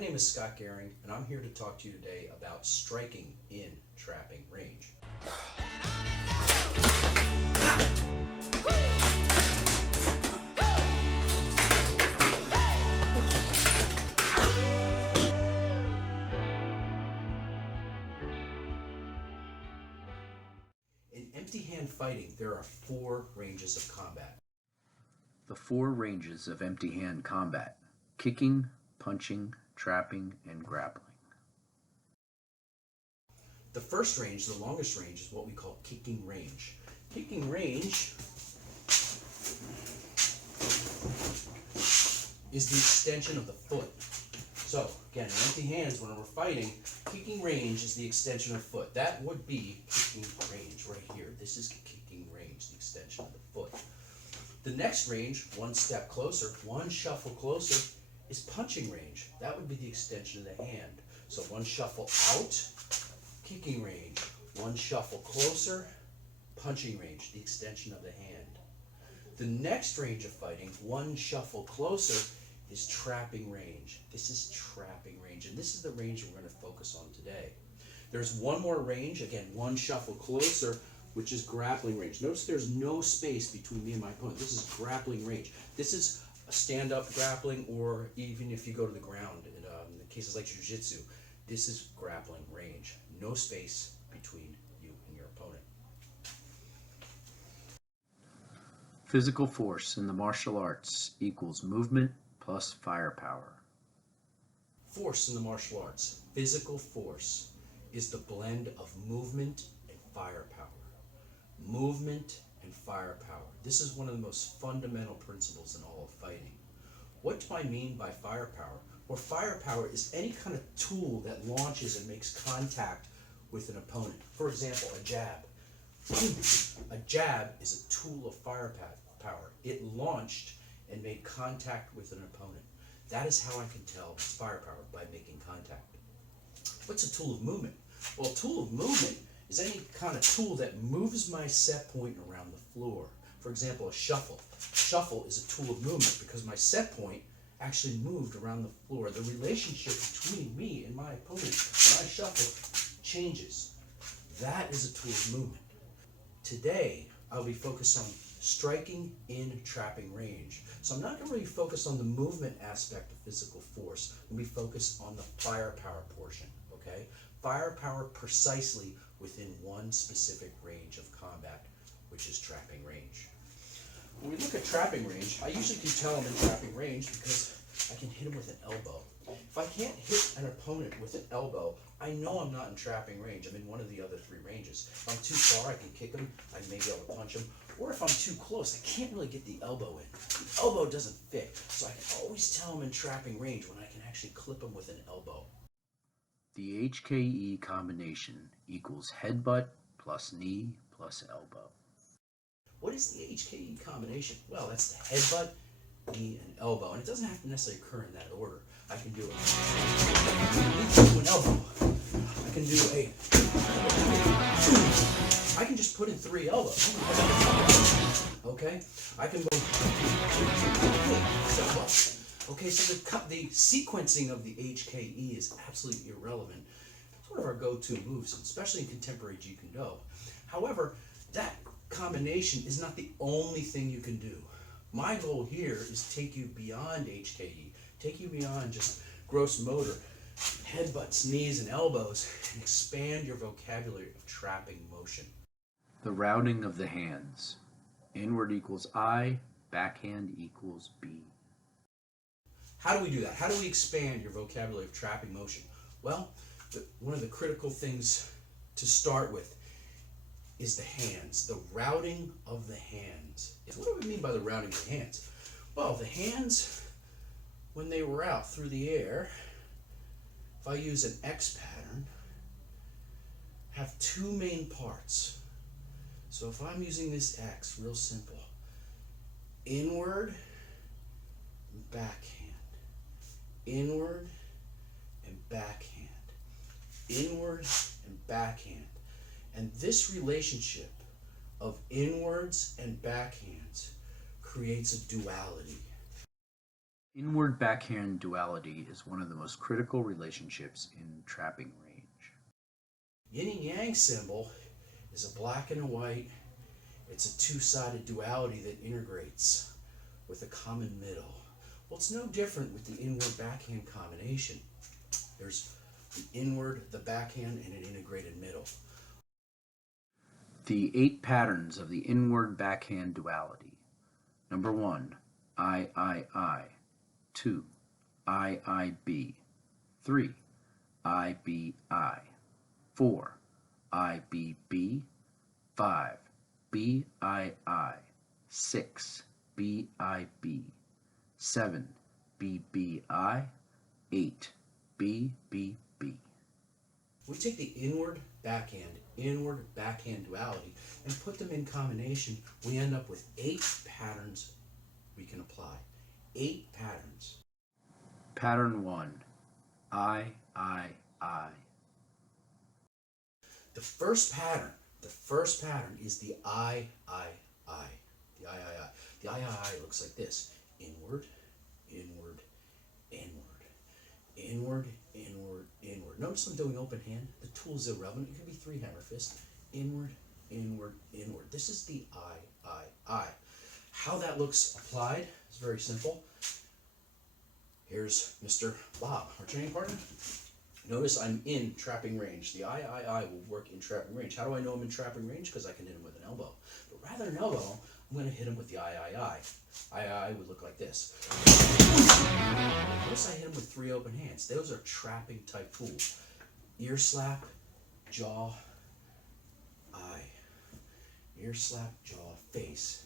name is Scott Gehring, and I'm here to talk to you today about striking in trapping range. In empty hand fighting, there are 4 ranges of combat. The 4 ranges of empty hand combat: kicking, punching, trapping, and grappling. The first range, the longest range, is what we call kicking range. Kicking range is the extension of the foot. So, again, in empty hands, when we're fighting, kicking range is the extension of the foot. That would be kicking range right here. This is kicking range, the extension of the foot. The next range, one step closer, one shuffle closer, is punching range. That would be the extension of the hand. So one shuffle out, kicking range. One shuffle closer, punching range, the extension of the hand. The next range of fighting, one shuffle closer, is trapping range. This is trapping range, and this is the range we're going to focus on today. There's one more range, again, one shuffle closer, which is grappling range. Notice there's no space between me and my opponent. This is grappling range. This is a stand-up grappling, or even if you go to the ground, in cases like jiu-jitsu, this is grappling range. No space between you and your opponent. Physical force in the martial arts equals movement plus firepower. Force in the martial arts, physical force, is the blend of movement and firepower. Movement and firepower. This is one of the most fundamental principles in all of fighting. What do I mean by firepower? Well, firepower is any kind of tool that launches and makes contact with an opponent. For example, a jab. A jab is a tool of firepower. It launched and made contact with an opponent. That is how I can tell it's firepower, by making contact. What's a tool of movement? Well, a tool of movement is any kind of tool that moves my set point around the floor. For example, a shuffle. Shuffle is a tool of movement because my set point actually moved around the floor. The relationship between me and my opponent when I shuffle changes. That is a tool of movement. Today, I'll be focused on striking in trapping range. So I'm not going to really focus on the movement aspect of physical force. I'm going to be focused on the firepower portion, okay? Firepower precisely within one specific range of combat, which is trapping range. When we look at trapping range, I usually can tell I'm in trapping range because I can hit him with an elbow. If I can't hit an opponent with an elbow, I know I'm not in trapping range. I'm in one of the other 3 ranges. If I'm too far, I can kick him, I may be able to punch him. Or if I'm too close, I can't really get the elbow in. The elbow doesn't fit, so I can always tell I'm in trapping range when I can actually clip him with an elbow. The HKE combination equals headbutt plus knee plus elbow. What is the HKE combination? Well, that's the headbutt, knee, and elbow. And it doesn't have to necessarily occur in that order. I can do an elbow. I can do I can just put in 3 elbows. Okay? I can go. Okay, so the sequencing of the HKE is absolutely irrelevant. It's one of our go-to moves, especially in contemporary Jeet Kune Do. However, that combination is not the only thing you can do. My goal here is to take you beyond HKE, take you beyond just gross motor, headbutts, knees, and elbows, and expand your vocabulary of trapping motion. The routing of the hands. Inward equals I, backhand equals B. How do we do that? How do we expand your vocabulary of trapping motion? Well, one of the critical things to start with is the hands, the routing of the hands. What do we mean by the routing of the hands? Well, the hands, when they were out through the air, if I use an X pattern, have 2 main parts. So if I'm using this X, real simple, inward and backhand, inward and backhand, inward and backhand. And this relationship of inwards and backhands creates a duality. Inward backhand duality is one of the most critical relationships in trapping range. Yin and yang symbol is a black and a white. It's a two-sided duality that integrates with a common middle. Well, it's no different with the inward backhand combination. There's the inward, the backhand, and an integrated middle. The 8 patterns of the inward backhand duality. Number 1, I. 2, I. 3, I. 4, I. 5, BII, 6, BIB, 7, BBI, 8, BBB. We take the inward backhand duality and put them in combination. We end up with 8 patterns we can apply. 8 patterns. Pattern 1, I. The first pattern is the I. The I. The I looks like this. Inward, inward, inward. Inward, inward, inward. Notice I'm doing open hand. The tool is irrelevant. It could be 3 hammer fist. Inward, inward, inward. This is the I. How that looks applied is very simple. Here's Mr. Bob, our training partner. Notice I'm in trapping range. The I will work in trapping range. How do I know I'm in trapping range? Because I can hit him with an elbow. But rather than elbow, I'm going to hit him with the I. I would look like this. Notice I hit him with 3 open hands. Those are trapping type tools. Ear slap, jaw, eye. Ear slap, jaw, face.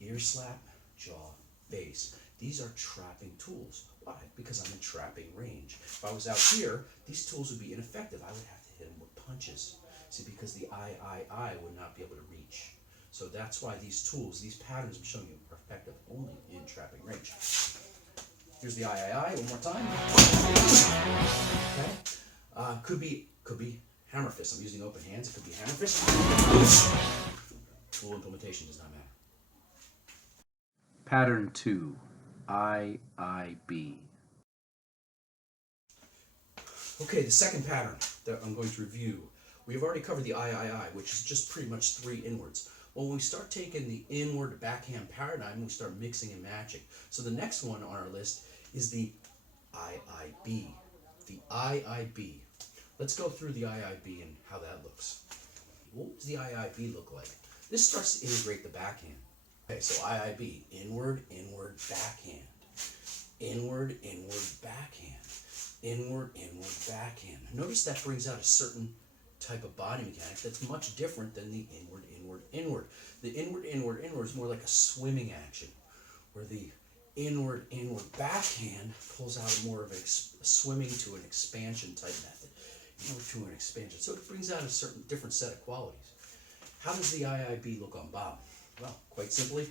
Ear slap, jaw, face. These are trapping tools. Why? Because I'm in trapping range. If I was out here, these tools would be ineffective. I would have to hit them with punches. See, because the I would not be able to reach. So that's why these tools, these patterns I'm showing you, are effective only in trapping range. Here's the I one more time. Okay. Could be hammer fist. I'm using open hands. It could be hammer fist. Tool implementation does not matter. Pattern 2, IB. Okay, the second pattern that I'm going to review. We have already covered the I, which is just pretty much 3 inwards. Well, when we start taking the inward backhand paradigm, we start mixing and matching. So the next one on our list is the IIB. The IIB. Let's go through the IIB and how that looks. What does the IIB look like? This starts to integrate the backhand. Okay, so IIB, inward, inward, backhand. Inward, inward, backhand. Inward, inward, backhand. Notice that brings out a certain type of body mechanic that's much different than the inward, inward, inward. The inward, inward, inward is more like a swimming action, where the inward, inward, backhand pulls out more of a swimming to an expansion type method. To an expansion. So it brings out a certain different set of qualities. How does the IIB look on Bob? Well, quite simply,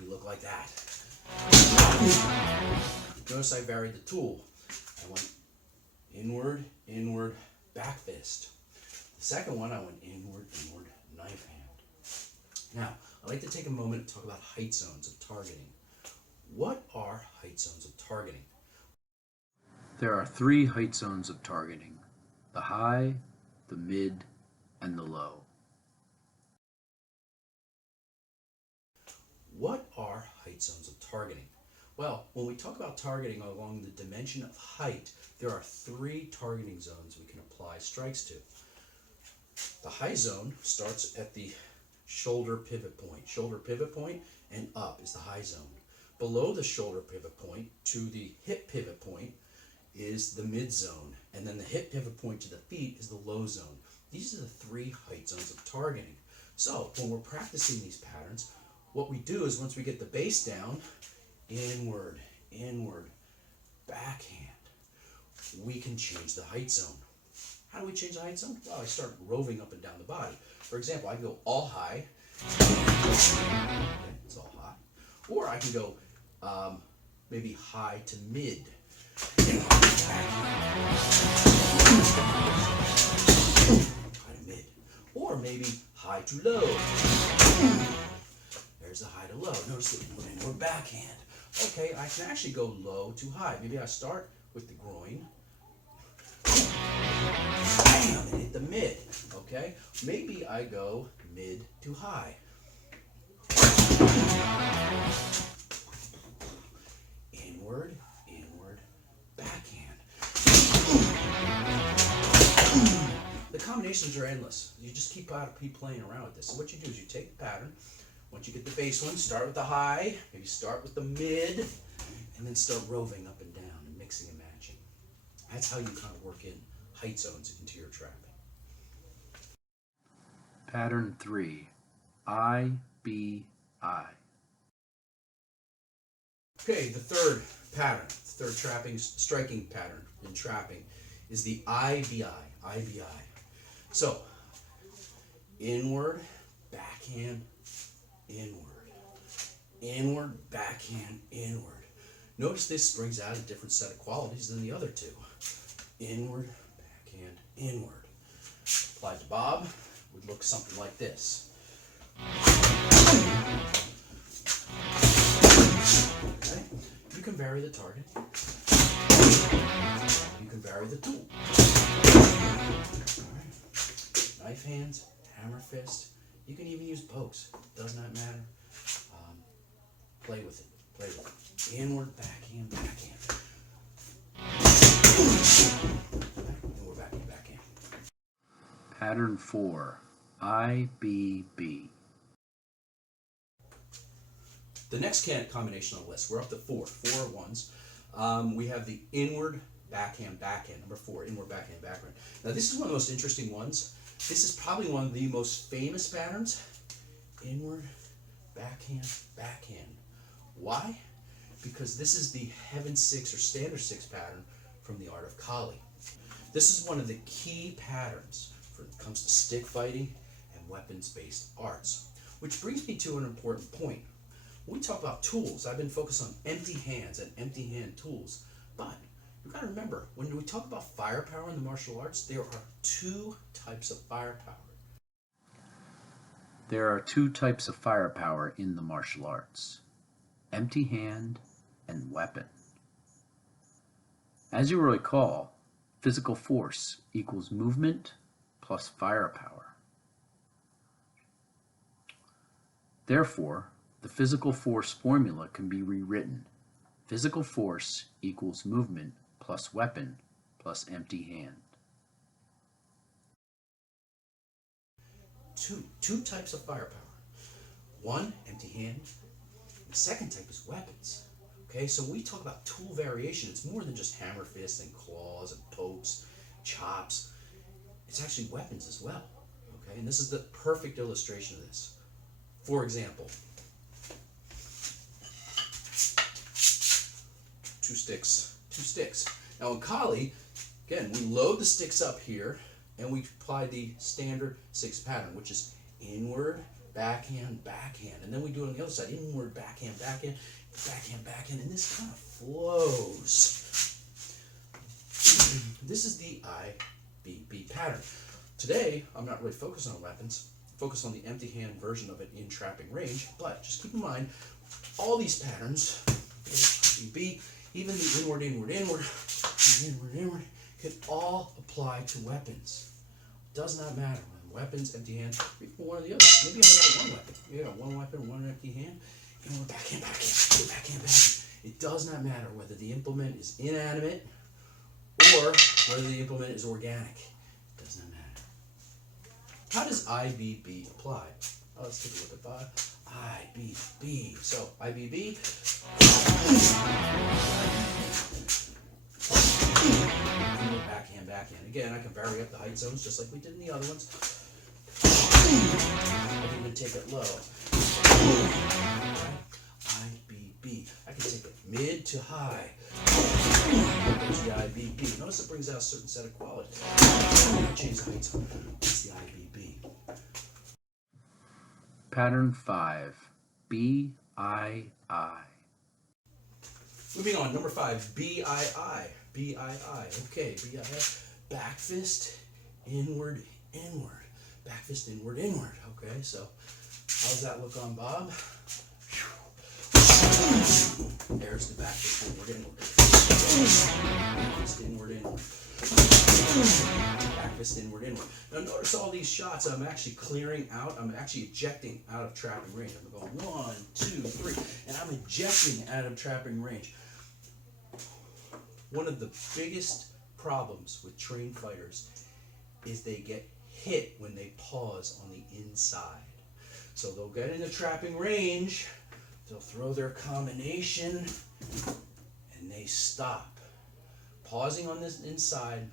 we look like that. Notice I varied the tool. I went inward, inward, back fist. The second one, I went inward, inward, knife hand. Now, I'd like to take a moment to talk about height zones of targeting. What are height zones of targeting? There are 3 height zones of targeting: the high, the mid, and the low. What are height zones of targeting? Well, when we talk about targeting along the dimension of height, there are 3 targeting zones we can apply strikes to. The high zone starts at the shoulder pivot point. Shoulder pivot point and up is the high zone. Below the shoulder pivot point to the hip pivot point is the mid zone, and then the hip pivot point to the feet is the low zone. These are the 3 height zones of targeting. So when we're practicing these patterns, what we do is once we get the base down, inward, inward, backhand, we can change the height zone. How do we change the height zone? Well, I start roving up and down the body. For example, I can go all high. Okay, it's all high. Or I can go maybe high to mid. High to mid. Or maybe high to low. There's the high to low. Notice the inward backhand. Okay, I can actually go low to high. Maybe I start with the groin, bam, and hit the mid. Okay, maybe I go mid to high. Inward, inward, backhand. The combinations are endless. You just keep playing around with this. So what you do is you take the pattern. Once you get the base one, start with the high, maybe start with the mid, and then start roving up and down and mixing and matching. That's how you kind of work in height zones into your trapping. Pattern 3, I, B, I. Okay, the third pattern, third striking pattern in trapping is the IBI. So, inward, backhand, inward, inward, backhand, inward. Notice this brings out a different set of qualities than the other two. Inward, backhand, inward. Applied to Bob would look something like this. Okay. You can vary the target. You can vary the tool. All right. Knife hands, hammer fist. You can even use pokes. Does not matter. Play with it. Play with it. Inward, backhand, backhand. Inward, backhand, backhand. Pattern 4, IBB. The next combination on the list, we're up to four ones. We have the inward, backhand, backhand. Number 4, inward, backhand, backhand. Now this is one of the most interesting ones. This is probably one of the most famous patterns. Inward, backhand, backhand. Why? Because this is the Heaven 6 or Standard 6 pattern from the art of Kali. This is one of the key patterns when it comes to stick fighting and weapons-based arts. Which brings me to an important point. When we talk about tools, I've been focused on empty hands and empty hand tools. But you've got to remember, when we talk about firepower in the martial arts, there are 2 types of firepower. There are 2 types of firepower in the martial arts: empty hand and weapon. As you will recall, physical force equals movement plus firepower. Therefore, the physical force formula can be rewritten. Physical force equals movement plus weapon plus empty hand. Two types of firepower. One, empty hand. The second type is weapons. Okay, so when we talk about tool variation, it's more than just hammer fists and claws and pokes, chops. It's actually weapons as well. Okay, and this is the perfect illustration of this. For example, 2 sticks. Now in Kali, again, we load the sticks up here and we apply the standard 6 pattern, which is inward, backhand, backhand. And then we do it on the other side, inward, backhand, backhand, backhand, backhand, and this kind of flows. This is the IBB pattern. Today, I'm not really focused on weapons, focused on the empty hand version of it in trapping range, but just keep in mind, all these patterns, IBB, even the inward, inward, inward, inward, inward, can all apply to weapons. Does not matter. Weapons, empty hand, or even one or the other. Maybe I got one weapon. You got one weapon, one empty hand, and one backhand, backhand, backhand, backhand. It does not matter whether the implement is inanimate or whether the implement is organic. It does not matter. How does IBB apply? Let's take a look at that. IBB. So IBB. Backhand, backhand. Again, I can vary up the height zones just like we did in the other ones. I can even take it low. IBB. I can take it mid to high. There's the IBB. Notice it brings out a certain set of qualities. Change the height zone. That's the IBB. Pattern 5, BII. Moving on, number 5, BII. BII. Okay, BII. Back fist, inward, inward. Back fist, inward, inward. Okay, so how does that look on Bob? There's the back fist inward, inward. Back fist inward, inward. Back fist inward, inward. Now notice all these shots I'm actually clearing out. I'm actually ejecting out of trapping range. I'm going 1, 2, 3, and I'm ejecting out of trapping range. One of the biggest problems with trained fighters is they get hit when they pause on the inside. So they'll get into trapping range, they'll throw their combination, and they stop. Pausing on this inside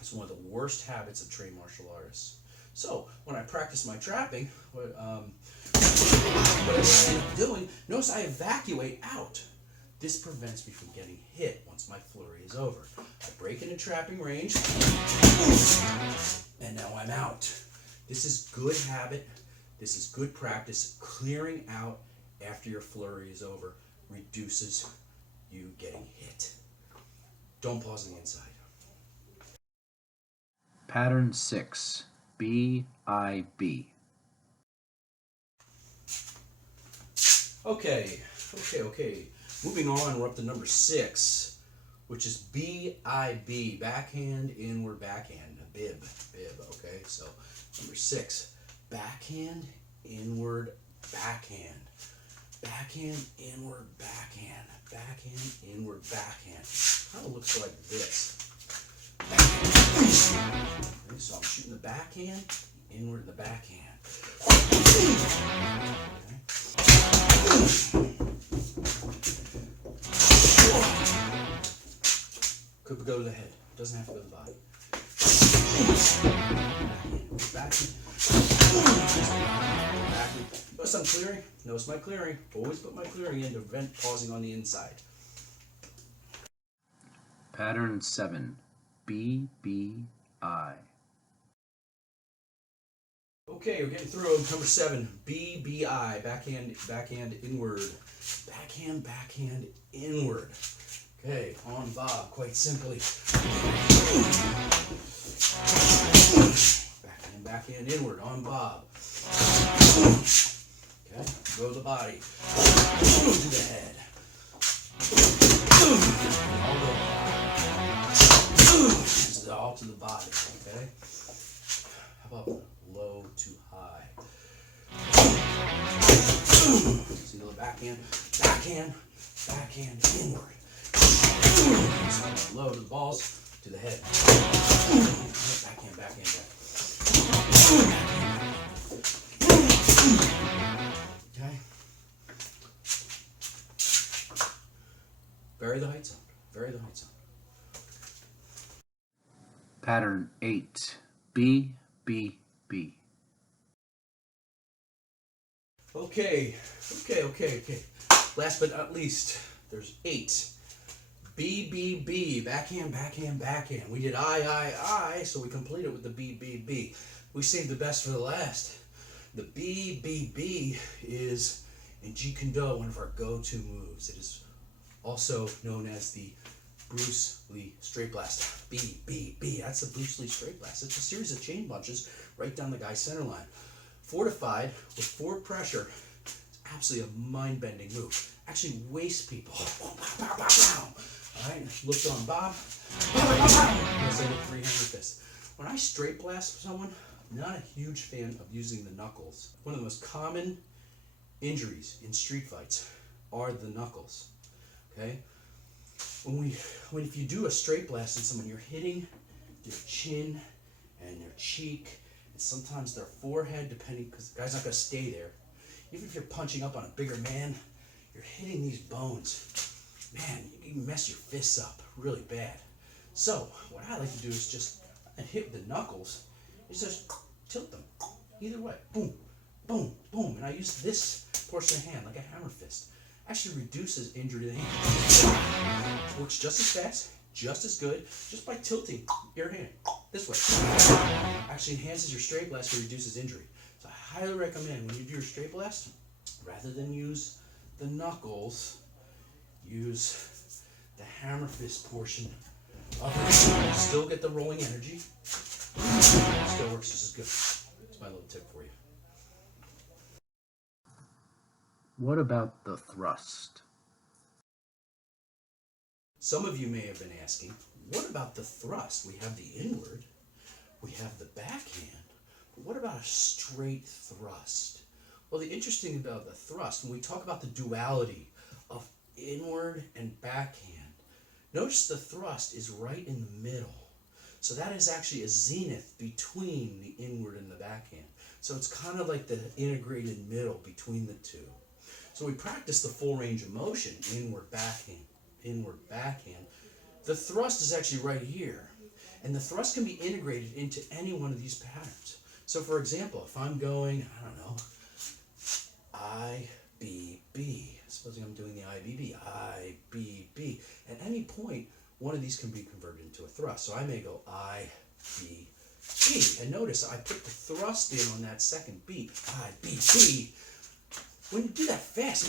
is one of the worst habits of trained martial artists. So when I practice my trapping, what I end up doing, notice I evacuate out. This prevents me from getting hit once my flurry is over. I break into trapping range, and now I'm out. This is good habit. This is good practice. Clearing out after your flurry is over reduces you getting hit. Don't pause on the inside. Pattern 6, B-I-B. Okay. Moving on, we're up to number 6, which is B-I-B, backhand, inward, backhand, bib, okay? So, number 6, backhand, inward, backhand, backhand, inward, backhand, backhand, inward, backhand. Kind of looks like this. Okay, so I'm shooting the backhand, inward, the backhand. Okay. Could go to the head. Doesn't have to go to the body. Backhand. Notice I'm clearing. Notice my clearing. Always put my clearing in to prevent pausing on the inside. Pattern 7, B-B-I. Okay, we're getting through number 7, B-B-I, backhand, inward. Backhand, inward. Okay, on bob, quite simply. Backhand, inward, on bob. Okay, go to the body. To the head. All to the body, okay? How about low to high? See the backhand, inward. Low to the balls, to the head. Backhand, back. Okay. Vary the height zone. Pattern 8, B-B-B. Okay. Last but not least, there's 8. B, backhand. We did I, so we completed with the B. We saved the best for the last. The B is in Jeet Kune Do one of our go-to moves. It is also known as the Bruce Lee straight blast. B. That's the Bruce Lee straight blast. It's a series of chain punches right down the guy's center line. Fortified with forward pressure. It's absolutely a mind-bending move. Actually wastes people. Alright, looked on Bob. That's like a 300 fist. When I straight blast someone, I'm not a huge fan of using the knuckles. One of the most common injuries in street fights are the knuckles. Okay? If you do a straight blast on someone, you're hitting their chin and their cheek and sometimes their forehead, depending, because the guy's not going to stay there. Even if you're punching up on a bigger man, you're hitting these bones. Man, you can mess your fists up really bad. So what I like to do is just hit the knuckles. It's just tilt them either way. Boom, boom, boom. And I use this portion of the hand like a hammer fist. Actually reduces injury to the hand. It works just as fast, just as good, just by tilting your hand this way. Actually enhances your straight blast and reduces injury. So I highly recommend when you do your straight blast, rather than use the knuckles, use the hammer fist portion of it. Still get the rolling energy. Still works just as good. That's my little tip for you. What about the thrust? Some of you may have been asking, what about the thrust? We have the inward, we have the backhand, but what about a straight thrust? Well, the interesting about the thrust, when we talk about the duality of inward and backhand, notice the thrust is right in the middle. So that is actually a zenith between the inward and the backhand. So it's kind of like the integrated middle between the two. So we practice the full range of motion, inward, backhand, inward, backhand. The thrust is actually right here. And the thrust can be integrated into any one of these patterns. So for example, if I'm going, I don't know, IBB, supposing I'm doing the IBB, IBB. At any point, one of these can be converted into a thrust. So I may go IBB. And notice I put the thrust in on that second beat, IBB. When you do that fast,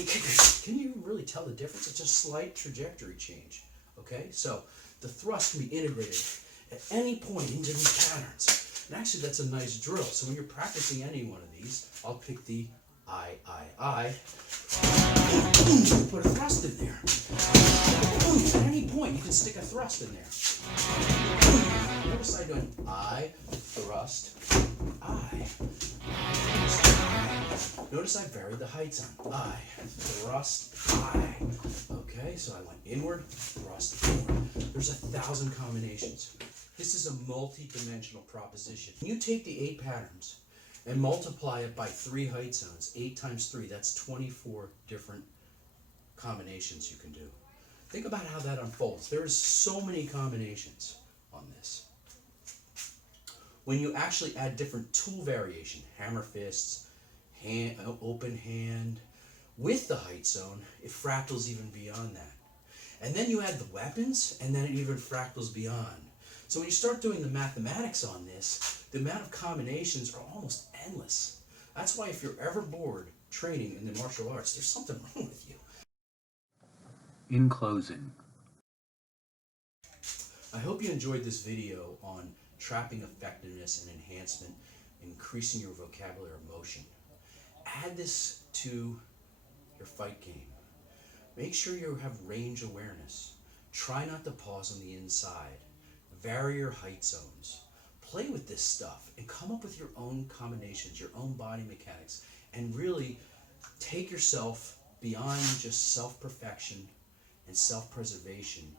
can you really tell the difference? It's a slight trajectory change. Okay, so the thrust can be integrated at any point into these patterns. And actually, that's a nice drill. So when you're practicing any one of these, I'll pick the I. Put a thrust in there. At any point, you can stick a thrust in there. Notice I'm doing I, thrust, I. Notice I varied the heights on I, thrust, I. Okay, so I went inward, thrust, inward. There's 1,000 combinations. This is a multi-dimensional proposition. You take the 8 patterns and multiply it by 3 height zones. 8 times 3, that's 24 different combinations you can do. Think about how that unfolds. There's so many combinations on this. When you actually add different tool variation, hammer fists, hand, open hand, with the height zone, it fractals even beyond that. And then you add the weapons, and then it even fractals beyond. So when you start doing the mathematics on this, the amount of combinations are almost endless. That's why if you're ever bored training in the martial arts, there's something wrong with you. In closing, I hope you enjoyed this video on trapping effectiveness and enhancement, increasing your vocabulary of motion. Add this to your fight game. Make sure you have range awareness. Try not to pause on the inside. Vary your height zones. Play with this stuff and come up with your own combinations, your own body mechanics, and really take yourself beyond just self-perfection and self-preservation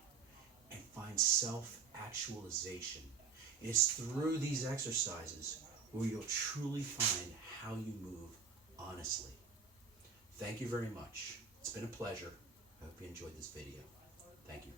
and find self-actualization. It's through these exercises where you'll truly find how you move honestly. Thank you very much. It's been a pleasure. I hope you enjoyed this video. Thank you.